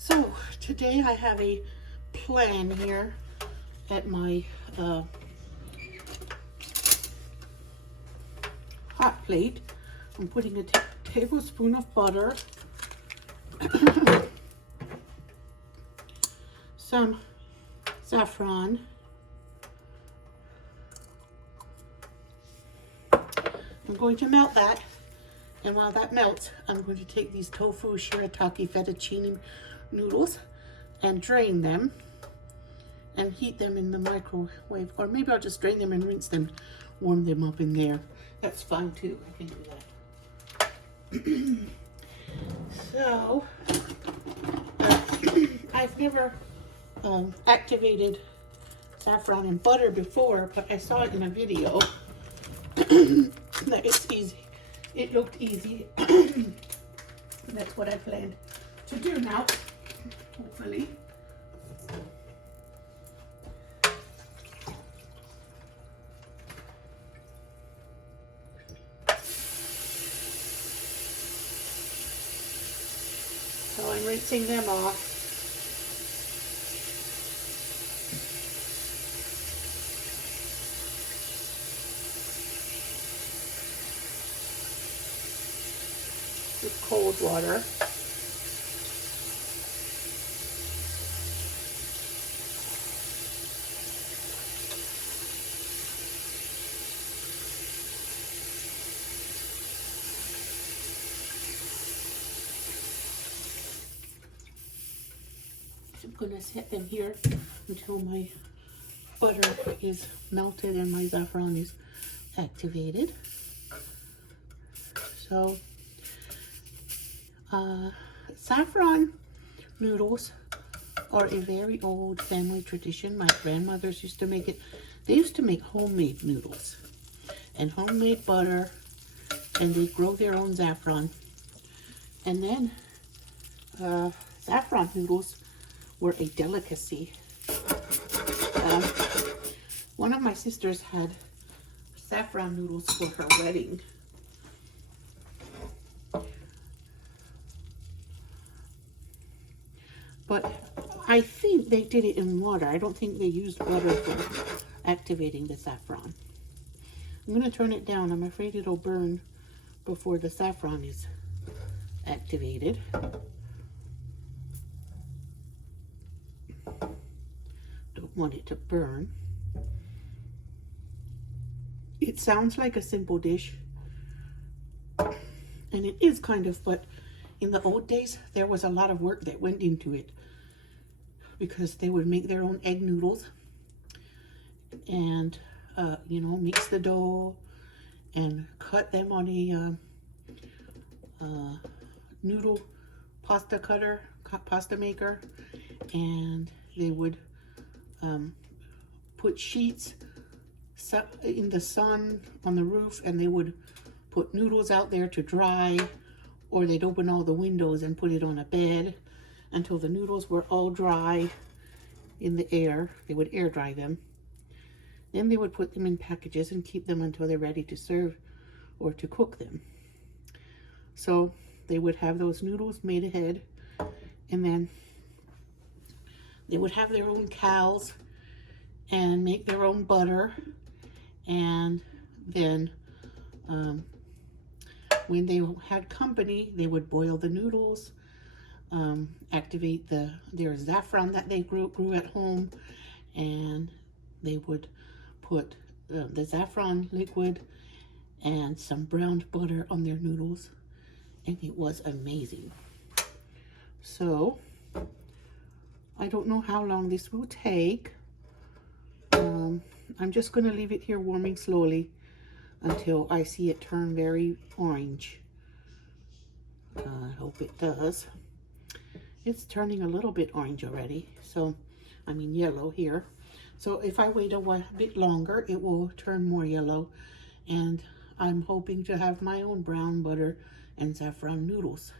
So today I have a plan here at my hot plate. I'm putting a tablespoon of butter, some saffron, I'm going to melt that, and while that melts, I'm going to take these tofu shirataki fettuccine noodles and drain them and heat them in the microwave, or maybe I'll just drain them and rinse them, warm them up in there. That's fine too, I can do that. So, I've never activated saffron and butter before, but I saw it in a video that it's easy. It looked easy. That's what I planned to do now, hopefully. So I'm rinsing them off. With cold water. I'm gonna set them here until my butter is melted and my saffron is activated. So saffron noodles are a very old family tradition. My grandmothers used to make it. They used to make homemade noodles and homemade butter, and they grow their own saffron. And then saffron noodles were a delicacy. One of my sisters had saffron noodles for her wedding. But I think they did it in water. I don't think they used butter for activating the saffron. I'm going to turn it down. I'm afraid it'll burn before the saffron is activated. Don't want it to burn. It sounds like a simple dish, and it is kind of, but in the old days, there was a lot of work that went into it, because they would make their own egg noodles and, you know, mix the dough and cut them on a noodle pasta cutter, pasta maker, and they would put sheets in the sun on the roof, and they would put noodles out there to dry, or they'd open all the windows and put it on a bed until the noodles were all dry in the air. They would air dry them. Then they would put them in packages and keep them until they're ready to serve or to cook them. So they would have those noodles made ahead, and then they would have their own cows and make their own butter, and then when they had company, they would boil the noodles, activate their saffron that they grew at home, and they would put the saffron liquid and some browned butter on their noodles, and it was amazing. So I don't know how long this will take. I'm just going to leave it here warming slowly until I see it turn very orange. I hope it does. It's turning a little bit orange already, so I mean yellow here. So if I wait a bit longer, it will turn more yellow, and I'm hoping to have my own brown butter and saffron noodles.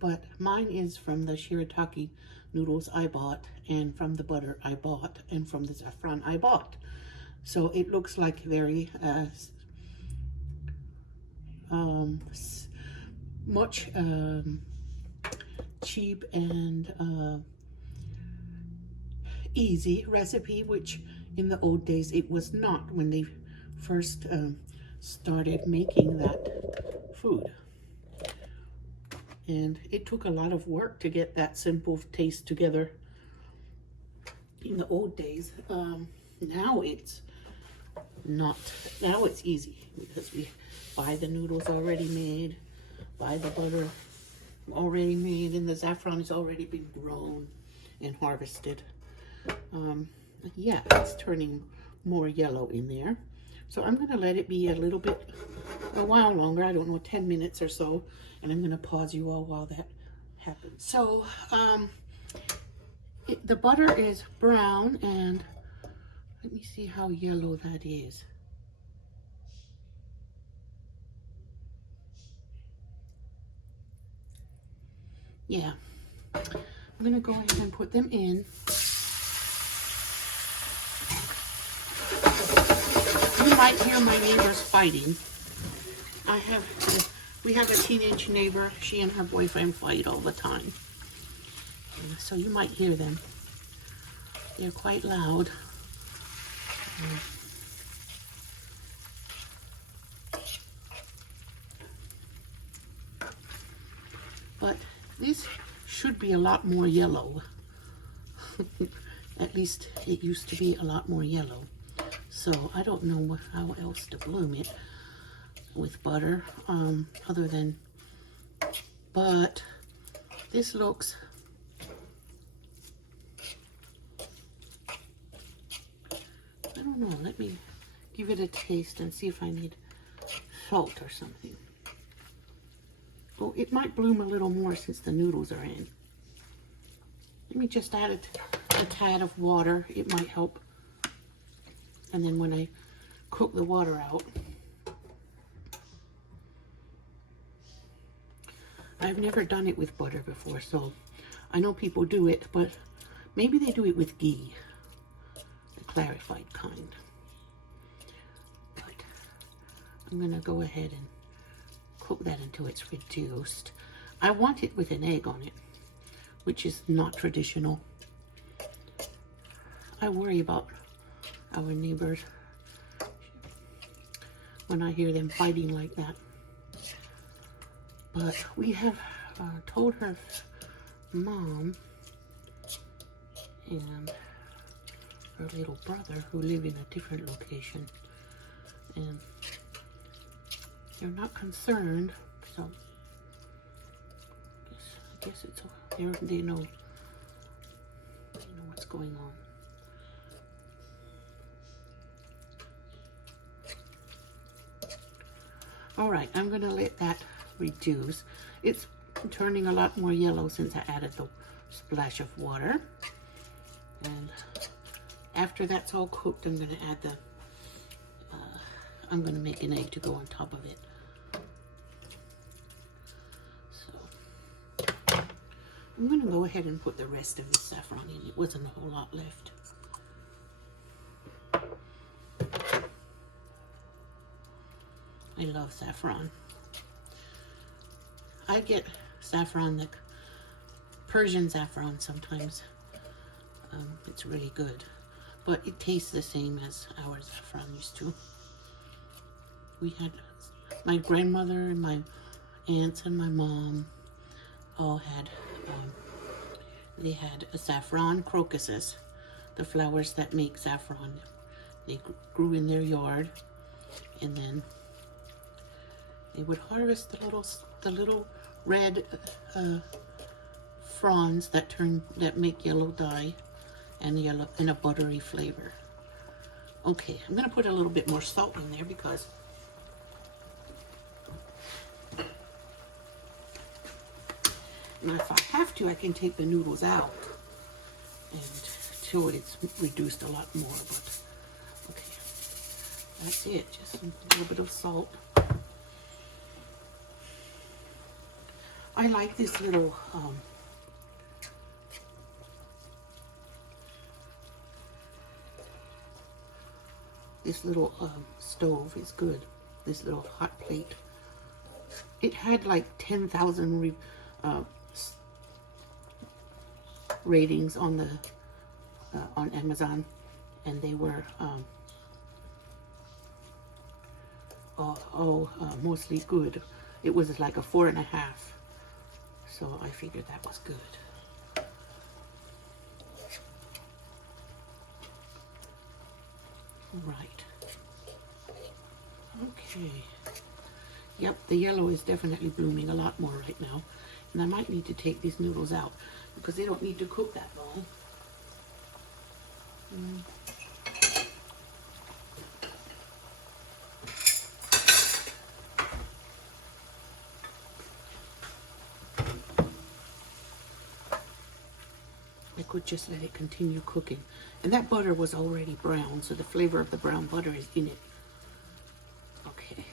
But mine is from the shirataki noodles I bought, and from the butter I bought, and from the saffron I bought. So it looks like very much cheap and easy recipe, which in the old days it was not when they first started making that food. And it took a lot of work to get that simple taste together in the old days. Now it's not, now it's easy because we buy the noodles already made, buy the butter already made, and the saffron has already been grown and harvested. Yeah, it's turning more yellow in there. So I'm going to let it be a while longer. I don't know, 10 minutes or so. And I'm going to pause you all while that happens. So the butter is brown, and let me see how yellow that is. Yeah. I'm going to go ahead and put them in. You might hear my neighbors fighting. We have a teenage neighbor. She and her boyfriend fight all the time. So you might hear them. They're quite loud. But this should be a lot more yellow. At least it used to be a lot more yellow. So I don't know how else to bloom it with butter, other than, but this looks, I don't know, let me give it a taste and see if I need salt or something. Oh, it might bloom a little more since the noodles are in. Let me just add a tad of water, it might help. And then when I cook the water out, I've never done it with butter before, so I know people do it, but maybe they do it with ghee, the clarified kind. But I'm gonna go ahead and cook that until it's reduced. I want it with an egg on it, which is not traditional. I worry about our neighbors when I hear them fighting like that. But we have told her mom and her little brother, who live in a different location, and they're not concerned, so I guess it's they know what's going on. All right, I'm gonna let that reduce. It's turning a lot more yellow since I added the splash of water. And after that's all cooked, I'm gonna add the, I'm gonna make an egg to go on top of it. So I'm gonna go ahead and put the rest of the saffron in. It wasn't a whole lot left. I love saffron. I get saffron, like Persian saffron sometimes. It's really good, but it tastes the same as our saffron used to. We had, my grandmother and my aunts and my mom all had, they had a saffron crocuses, the flowers that make saffron. They grew in their yard, and then they would harvest the little red fronds that make yellow dye and a buttery flavor. Okay, I'm gonna put a little bit more salt in there because now if I have to, I can take the noodles out and till it's reduced a lot more, but okay, that's it, just a little bit of salt. I like this little stove is good. This little hot plate. It had like 10,000 ratings on the on Amazon, and they were mostly good. It was like a 4.5, so I figured that was good. Right. Okay. Yep, the yellow is definitely blooming a lot more right now. And I might need to take these noodles out because they don't need to cook that long. I could just let it continue cooking. And that butter was already brown, so the flavor of the brown butter is in it. Okay,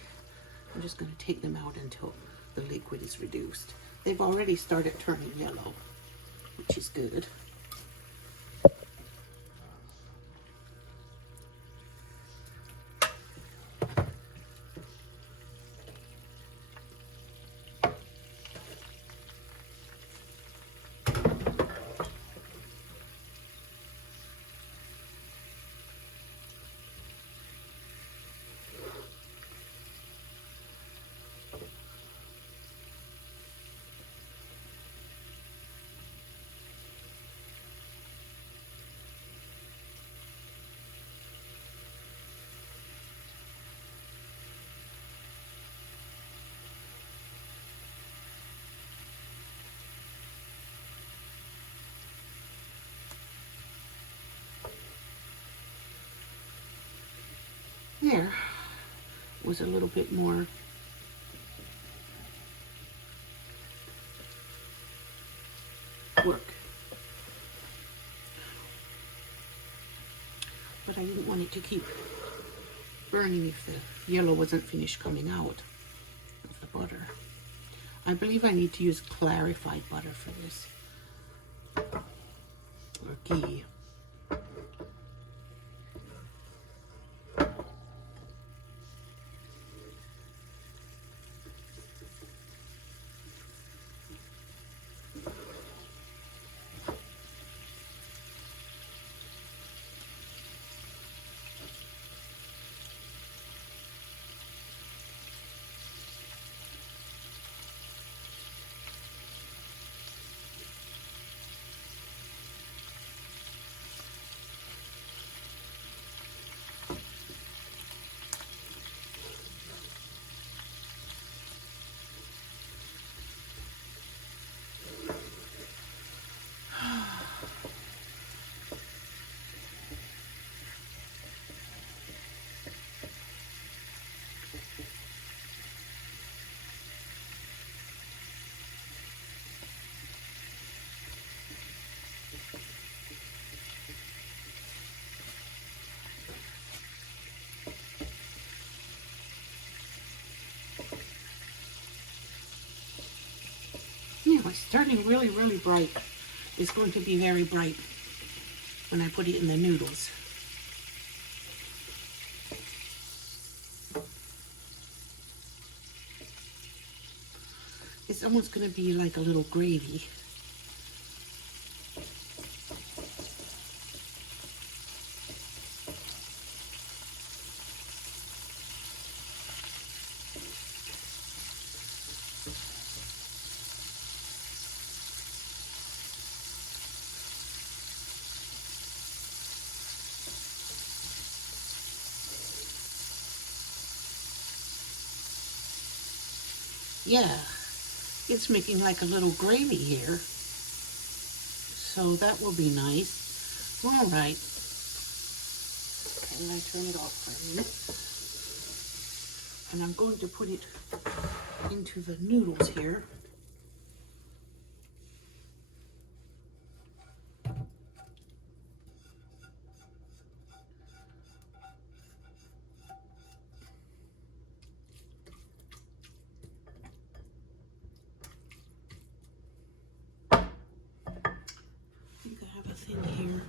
I'm just going to take them out until the liquid is reduced. They've already started turning yellow, which is good. There was a little bit more work, but I didn't want it to keep burning if the yellow wasn't finished coming out of the butter. I believe I need to use clarified butter for this, or ghee. Yeah, it's turning really, really bright. It's going to be very bright when I put it in the noodles. It's almost going to be like a little gravy. Yeah, it's making like a little gravy here. So that will be nice. All right. And I turn it off for a minute. And I'm going to put it into the noodles here. Here.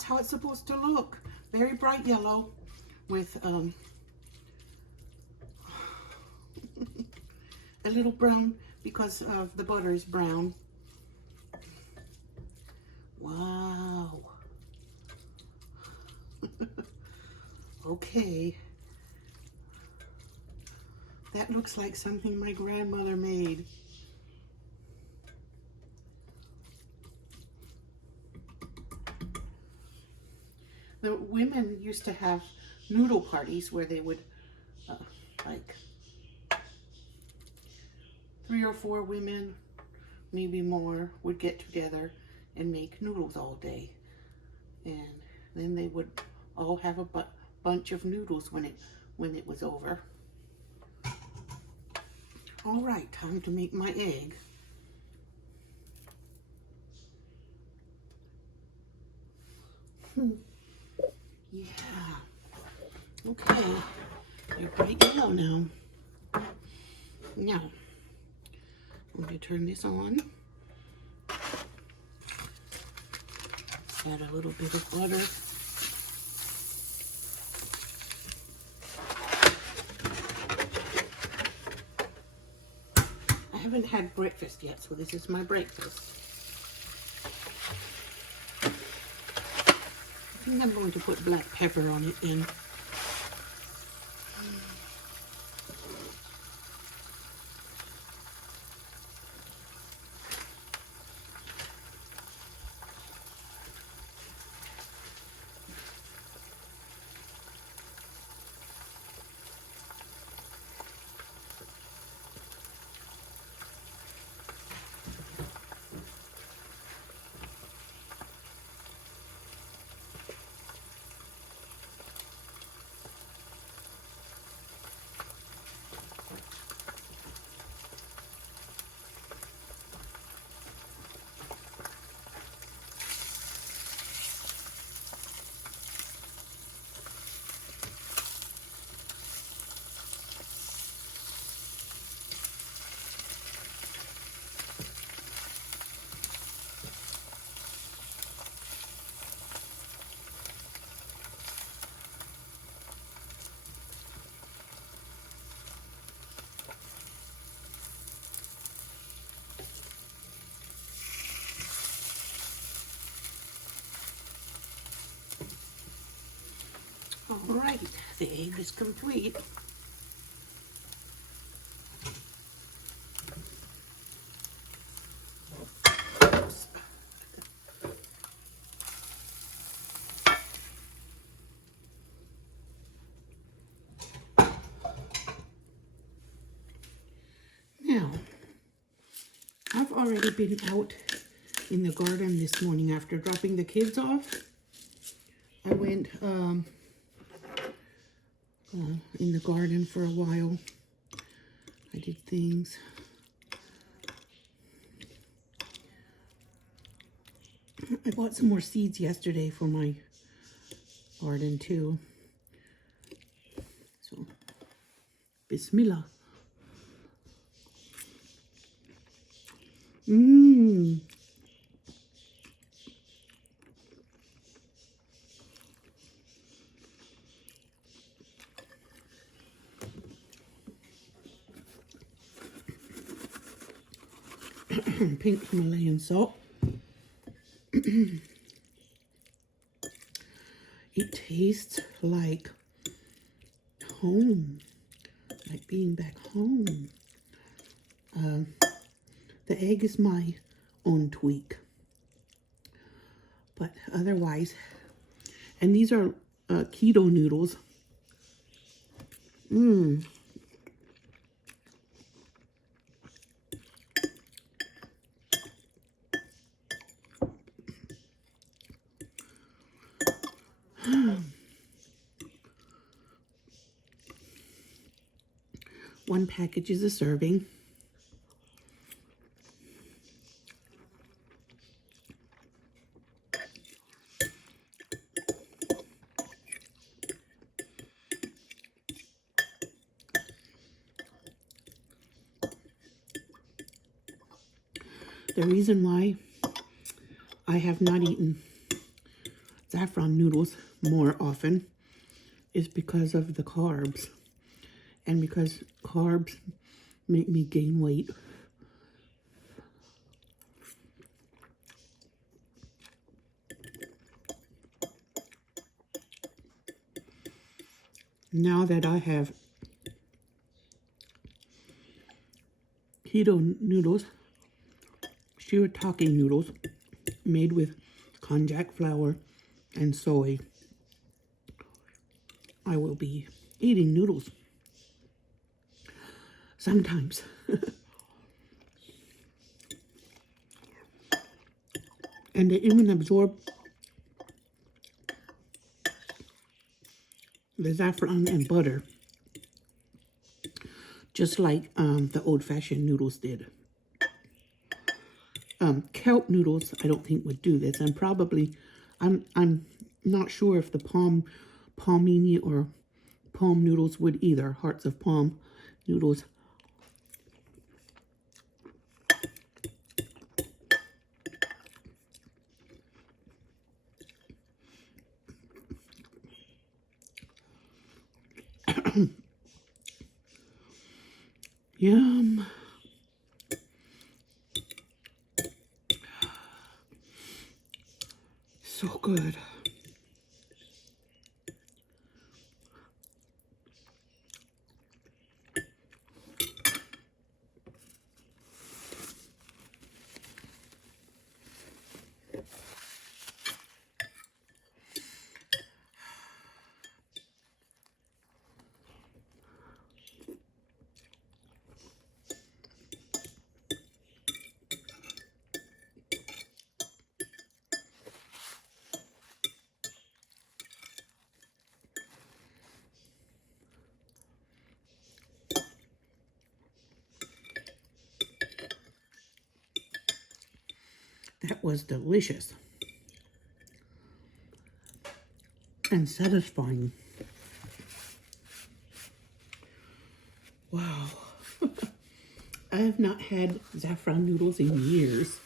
that's how it's supposed to look. Very bright yellow with a little brown because of the butter is brown. Wow. Okay. That looks like something my grandmother made. The women used to have noodle parties where they would, like 3 or 4 women, maybe more, would get together and make noodles all day. And then they would all have a bunch of noodles when it was over. All right, time to make my egg. Yeah. Okay. You're bright yellow now. Now, I'm going to turn this on. Add a little bit of butter. I haven't had breakfast yet, so this is my breakfast. I think I'm going to put black pepper on it then. All right, the egg is complete. Oops. Now, I've already been out in the garden this morning after dropping the kids off. I went in the garden for a while. I did things. I bought some more seeds yesterday for my garden too. So, Bismillah. Mmm. Pink Himalayan salt. It tastes like home, like being back home. The egg is my own tweak, but otherwise, and these are keto noodles. Mmm. One package is a serving. The reason why I have not eaten saffron noodles more often is because of the carbs. And because carbs make me gain weight. Now that I have keto noodles, shirataki noodles made with konjac flour and soy, I will be eating noodles sometimes. And they even absorb the saffron and butter, just like the old-fashioned noodles did. Kelp noodles, I don't think would do this, and probably, I'm not sure if the palmini or palm noodles would either. Hearts of palm noodles. Yum. So good. That was delicious and satisfying. Wow. I have not had saffron noodles in years.